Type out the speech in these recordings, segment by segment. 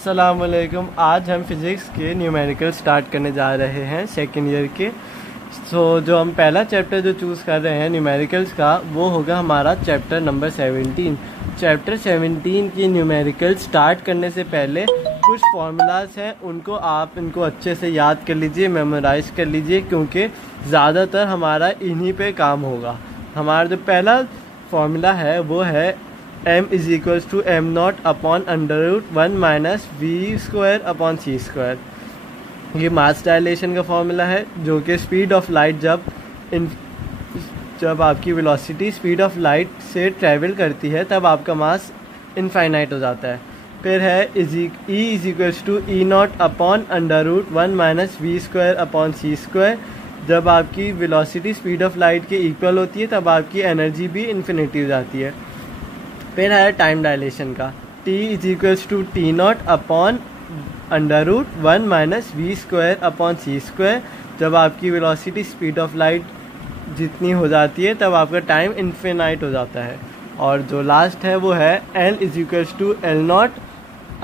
अस्सलामुअलैकुम। आज हम फिज़िक्स के न्यूमेरिकल स्टार्ट करने जा रहे हैं सेकेंड ईयर के। जो हम पहला चैप्टर जो चूज़ कर रहे हैं न्यूमेरिकल्स का, वो होगा हमारा चैप्टर नंबर 17। चैप्टर 17 की न्यूमेरिकल स्टार्ट करने से पहले कुछ फार्मूलाज हैं, इनको अच्छे से याद कर लीजिए, मेमोराइज कर लीजिए, क्योंकि ज़्यादातर हमारा इन्हीं पे काम होगा। हमारा जो पहला फार्मूला है वो है m is equals to M not upon √1 minus V square upon C square. ये मास डायलेशन का फॉर्मूला है, जो कि स्पीड ऑफ लाइट जब आपकी वेलोसिटी स्पीड ऑफ लाइट से ट्रैवल करती है तब आपका मास इनफाइनाइट हो जाता है। फिर है E is equals to E not upon √1 minus V square upon C square. जब आपकी वेलोसिटी स्पीड ऑफ लाइट के इक्वल होती है तब आपकी एनर्जी भी इन्फिनिटी हो जाती है। फिर है टाइम डायलेशन का, T is equals to T not upon √1 minus V square upon C square. जब आपकी वेलोसिटी स्पीड ऑफ लाइट जितनी हो जाती है तब आपका टाइम इन्फिनाइट हो जाता है। और जो लास्ट है वो है L is equals to L not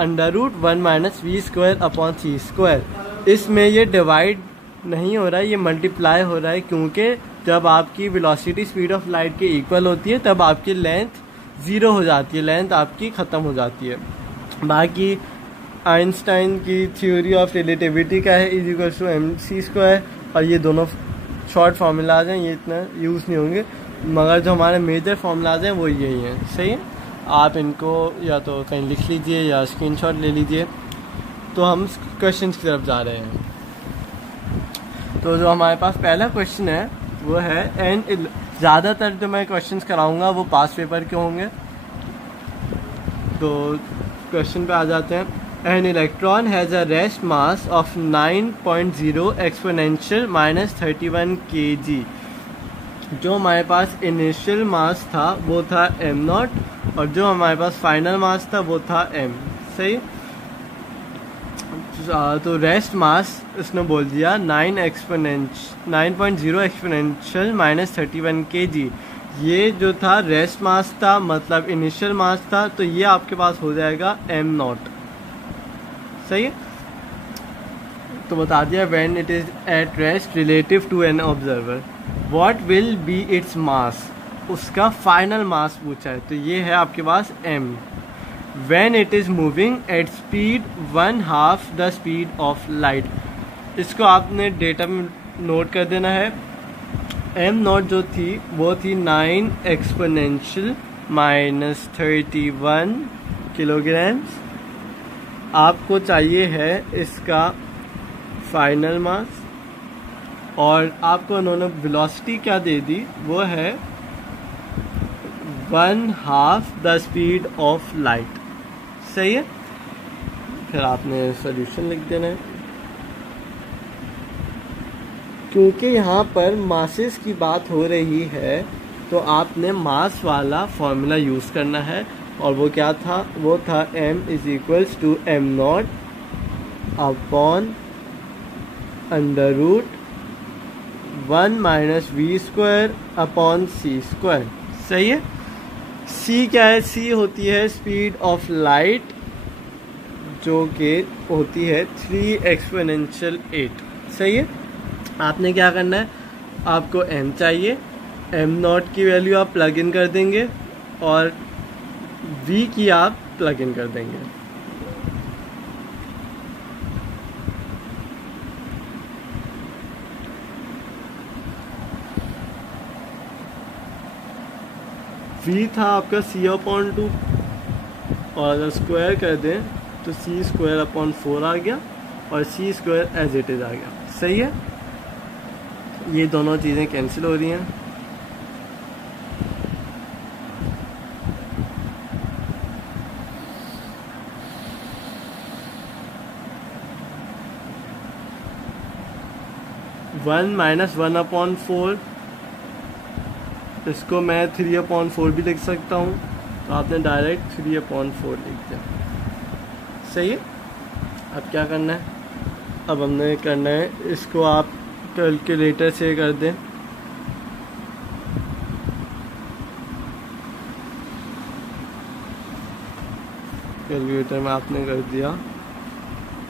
√1 minus V square upon C square. इसमें ये डिवाइड नहीं हो रहा है, ये मल्टीप्लाई हो रहा है, क्योंकि जब आपकी वेलोसिटी स्पीड ऑफ लाइट के इक्वल होती है तब आपकी लेंथ 0 हो जाती है, लेंथ आपकी ख़त्म हो जाती है। बाकी आइंस्टाइन की थ्योरी ऑफ रिलेटिविटी का है is equal to M C square, और ये दोनों शॉर्ट फार्मूलाज हैं, ये इतना यूज़ नहीं होंगे, मगर जो हमारे मेजर फार्मूलाज हैं वो यही हैं। सही है, आप इनको या तो कहीं लिख लीजिए या स्क्रीनशॉट ले लीजिए। तो हम क्वेश्चन की तरफ जा रहे हैं। तो जो हमारे पास पहला क्वेश्चन है वो है एन ज़्यादातर जो मैं क्वेश्चंस कराऊंगा वो पास पेपर के होंगे। तो क्वेश्चन पे आ जाते हैं। An electron has a rest mass of 9.0 exponential minus 31 kg। जो हमारे पास इनिशियल मास था वो था m0, और जो हमारे पास फाइनल मास था वो था m। सही। तो रेस्ट मास इसने बोल दिया 9.0 एक्सपोनेंशियल माइनस 31 kg। ये जो था रेस्ट मास था, मतलब इनिशियल मास था, तो ये आपके पास हो जाएगा m0। सही है। तो बता दिया when it is at rest relative to an observer what will be its mass. उसका फाइनल मास पूछा है, तो ये है आपके पास m। When it is moving at speed 1/2 the speed of light। इसको आपने डेटा में नोट कर देना है। m0 जो थी वो थी 9 एक्सपोनेंशियल माइनस 31 किलोग्राम्स। आपको चाहिए है इसका फाइनल मास, और आपको उन्होंने वेलोसिटी क्या दे दी, वो है 1/2 द स्पीड ऑफ लाइट। सही है। फिर आपने सॉल्यूशन लिख देना है। क्योंकि यहाँ पर मासेस की बात हो रही है तो आपने मास वाला फॉर्मूला यूज़ करना है, और वो क्या था, वो था m is equals to m0 upon √1 minus V square upon C square. सही है। c क्या है, c होती है स्पीड ऑफ लाइट, जो कि होती है 3 एक्सपोनेंशियल 8। सही है। आपने क्या करना है, आपको m चाहिए, m0 की वैल्यू आप प्लग इन कर देंगे और v की आप प्लग इन कर देंगे। v था आपका c/2, और स्क्वायर कर दें तो c²/4 आ गया, और c² एज इट इज़ आ गया। सही है। ये दोनों चीज़ें कैंसिल हो रही हैं। वन माइनस 1/4, इसको मैं 3/4 भी लिख सकता हूँ, तो आपने डायरेक्ट 3/4 लिख दिया। सही है। अब क्या करना है, अब हमने करना है इसको आप कैलकुलेटर से कर दें। कैलकुलेटर में आपने कर दिया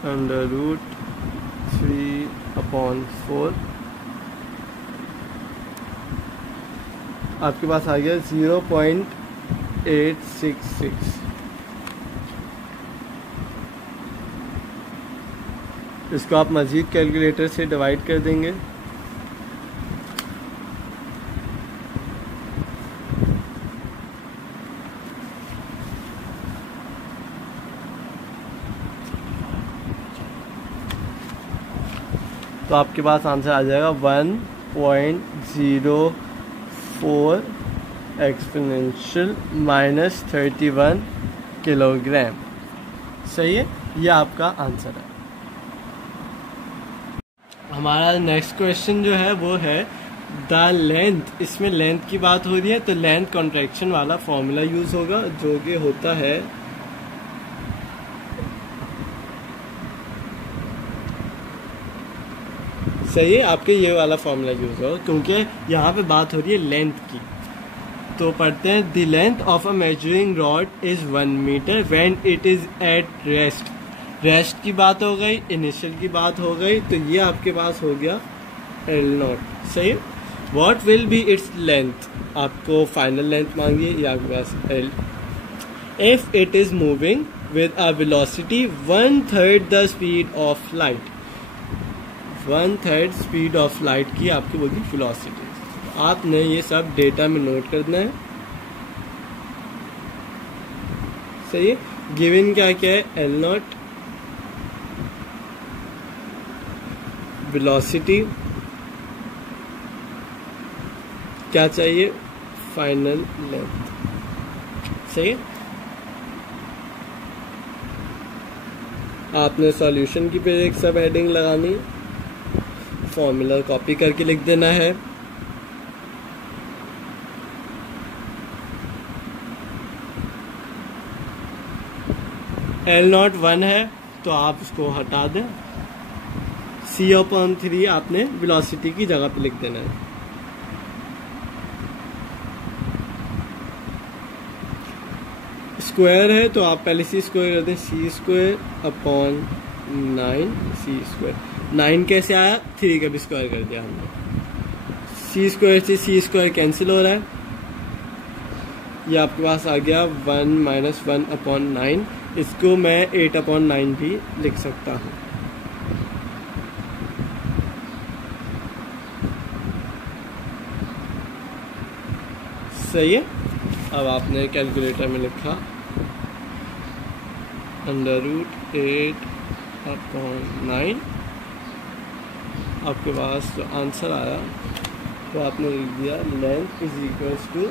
√3/4 आपके पास आ गया 0.866। इसको आप मज़ीद कैलकुलेटर से डिवाइड कर देंगे। तो आपके पास आंसर आ जाएगा 1.04 एक्सपोनेंशियल -31 किलोग्राम। सही है, ये आपका आंसर है। हमारा नेक्स्ट क्वेश्चन जो है वो है द लेंथ। इसमें लेंथ की बात हो रही है तो लेंथ कॉन्ट्रैक्शन वाला फॉर्मूला यूज होगा, जो कि होता है सही है, आपके ये वाला फॉर्मूला यूज होगा क्योंकि यहाँ पे बात हो रही है लेंथ की। तो पढ़ते हैं the length of a measuring rod is 1 metre when it is at rest. Rest की बात हो गई, इनिशियल की बात हो गई, तो ये आपके पास हो गया L0। सही है। What will be its length, आपको फाइनल लेंथ मांगी है, ये आपके पास L। If it is moving with a velocity 1/3 the speed of light, 1/3 speed of light की आपकी होगी वेलोसिटी। आपने ये सब डेटा में नोट करना है। सही है। गिवन क्या क्या है, L0 वेलोसिटी, क्या चाहिए, फाइनल लेंथ। सही है। आपने सॉल्यूशन की पे एक सब हेडिंग लगानी, फॉर्मूला कॉपी करके लिख देना है। L0 1 है तो आप उसको हटा दें, C/3 आपने वेलोसिटी की जगह पे लिख देना है। स्क्वायर है तो आप पहले C स्क्वायर कर दें, C² अपॉन 9 C²। 9 कैसे आया, 3 का भी स्क्वायर कर दिया हमने। C² से C² कैंसिल हो रहा है, ये आपके पास आ गया 1 - 1/9। इसको मैं 8/9 भी लिख सकता हूँ। सही है। अब आपने कैलकुलेटर में लिखा √8/9, आपके पास जो आंसर आया तो आपने लिख दिया length is equals to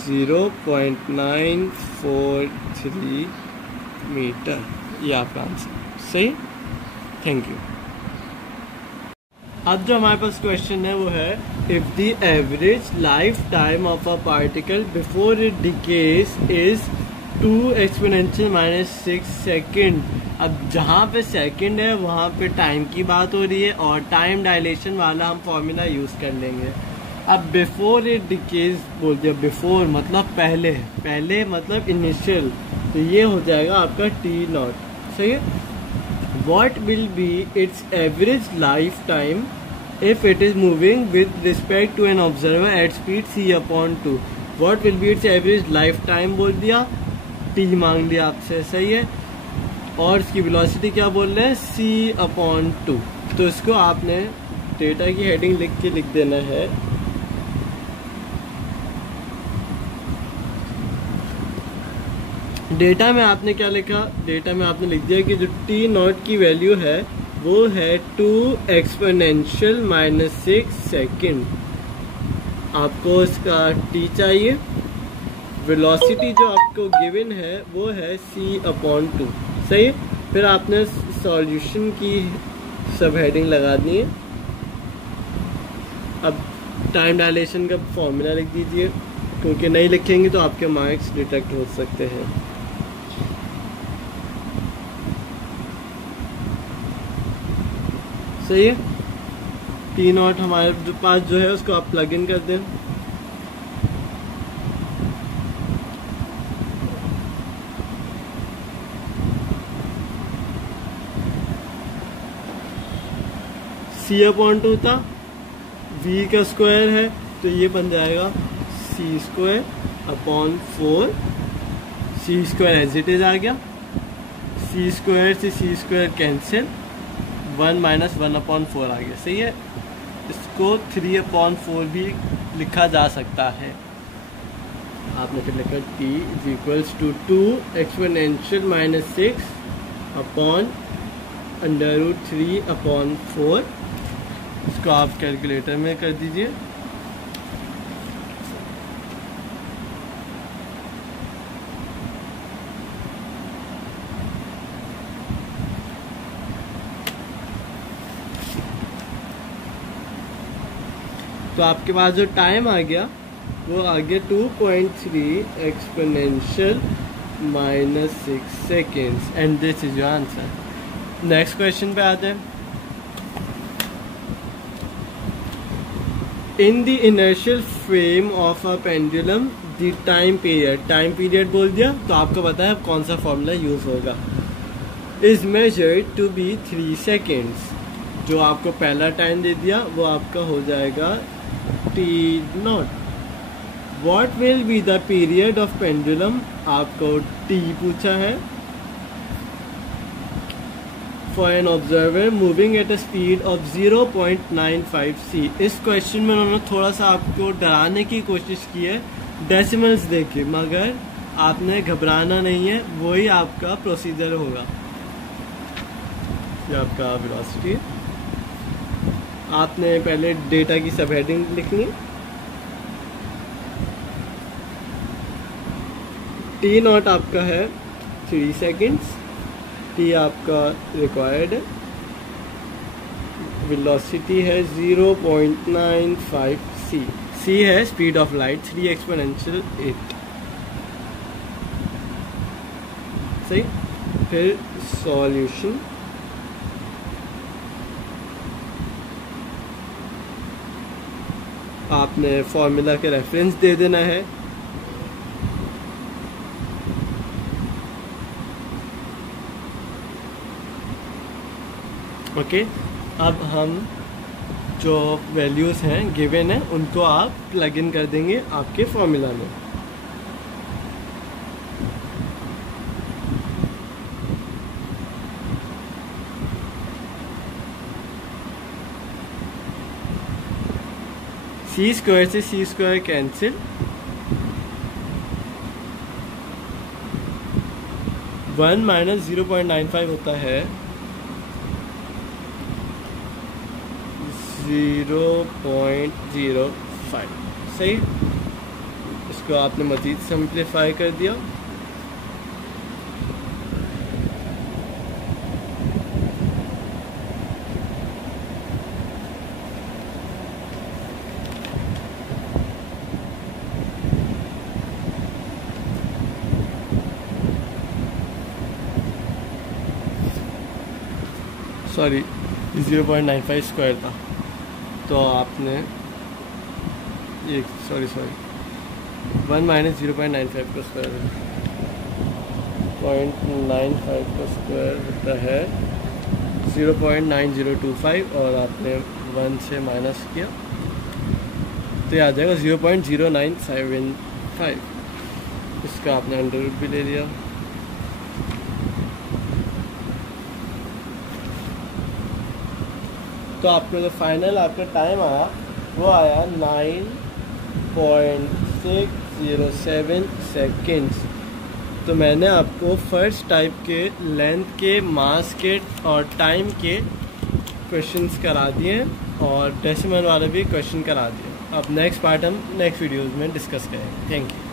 0.943 metre. ये आपका आंसर। सही, थैंक यू। अब जो हमारे पास क्वेश्चन है वो है if the average life time of a particle before it decays is 2 exponential -6 second. अब जहाँ पे सेकेंड है वहाँ पे टाइम की बात हो रही है और टाइम डायलेशन वाला हम फॉर्मूला यूज कर लेंगे। अब बिफोर इट डिकेज बोल दिया, बिफोर मतलब पहले, पहले मतलब इनिशियल, तो ये हो जाएगा आपका T0। सही है। What will be its average lifetime if it is moving with respect to an observer at speed c/2? What will be its average lifetime बोल दिया, t मांग लिया आपसे। सही है। और इसकी वेलोसिटी क्या बोल रहे हैं, c/2। तो इसको आपने डेटा की हेडिंग लिख के लिख देना है डेटा में आपने क्या लिखा, डेटा में आपने लिख दिया कि जो T0 की वैल्यू है वो है 2 एक्सपोनेंशियल -6 सेकेंड। आपको इसका T चाहिए। वेलोसिटी जो आपको गिवन है वो है c/2। सही है। फिर आपने सॉल्यूशन की सब हेडिंग लगा दी है। अब टाइम डायलेशन का फॉर्मूला लिख दीजिए, क्योंकि नहीं लिखेंगे तो आपके मार्क्स डिटेक्ट हो सकते हैं। सही है। T0 हमारे पास जो है उसको आप प्लग इन कर दें। c/2 था, v का स्क्वायर है तो ये बन जाएगा c²/4, c square as it is आ गया, c स्क्वायर से c स्क्वायर कैंसिल, 1 - 1/4 आ गया। सही है, इसको 3/4 भी लिखा जा सकता है। आपने फिर लिखा t = 2 एक्सपोनेंशियल -6/√3/4। इसको आप कैलकुलेटर में कर दीजिए। तो आपके पास जो टाइम आ गया वो आ गया 2.3 exponential -6 seconds and this is your answer. Next question पे आते हैं। In the inertial frame of a pendulum the time period बोल दिया तो आपको पता है कौन सा फॉर्मूला यूज होगा। Is measured to be 3 seconds. जो आपको पहला टाइम दे दिया वो आपका हो जाएगा t0। What will be the period of pendulum? आपको t पूछा है। For an observer moving at a speed of 0.95 c। इस क्वेश्चन में उन्होंने थोड़ा सा आपको डराने की कोशिश की है डेसिमल्स देके, मगर आपने घबराना नहीं है, वही आपका प्रोसीजर होगा। ये आपका वेलोसिटी, आपने पहले डेटा की सब हेडिंग लिखनी है। t0 आपका है 3 सेकेंड्स, t आपका रिक्वायर्ड है, वेलोसिटी है 0.95 c, c है स्पीड ऑफ लाइट 3 एक्सपोनेंशियल 8। सही। फिर सॉल्यूशन, आपने फॉर्मूला के रेफरेंस दे देना है। ओके, अब हम जो वैल्यूज़ हैं गिवन है उनको आप प्लग इन कर देंगे आपके फॉर्मूला में। c स्क्वायर से c स्क्वायर कैंसिल, 1 - 0.95 होता है 0.05। सही। इसको आपने मज़ीद सिंप्लीफाई कर दिया। सॉरी, 0.95 स्क्वायर था तो आपने एक 1 - 0.95 का स्क्वायर 0.95 का स्क्वायर होता है 0.9025 और आपने 1 से माइनस किया तो ये आ जाएगा 0.0975। इसका आपने अंडर रूट भी ले लिया। तो आपको जो फाइनल आपका टाइम आया वो आया 9.607 सेकेंड्स। तो मैंने आपको फर्स्ट टाइप के लेंथ के, मास के और टाइम के क्वेश्चंस करा दिए और डेसिमल वाले भी क्वेश्चन करा दिए। अब नेक्स्ट पार्ट हम नेक्स्ट वीडियोज़ में डिस्कस करेंगे। Thank you.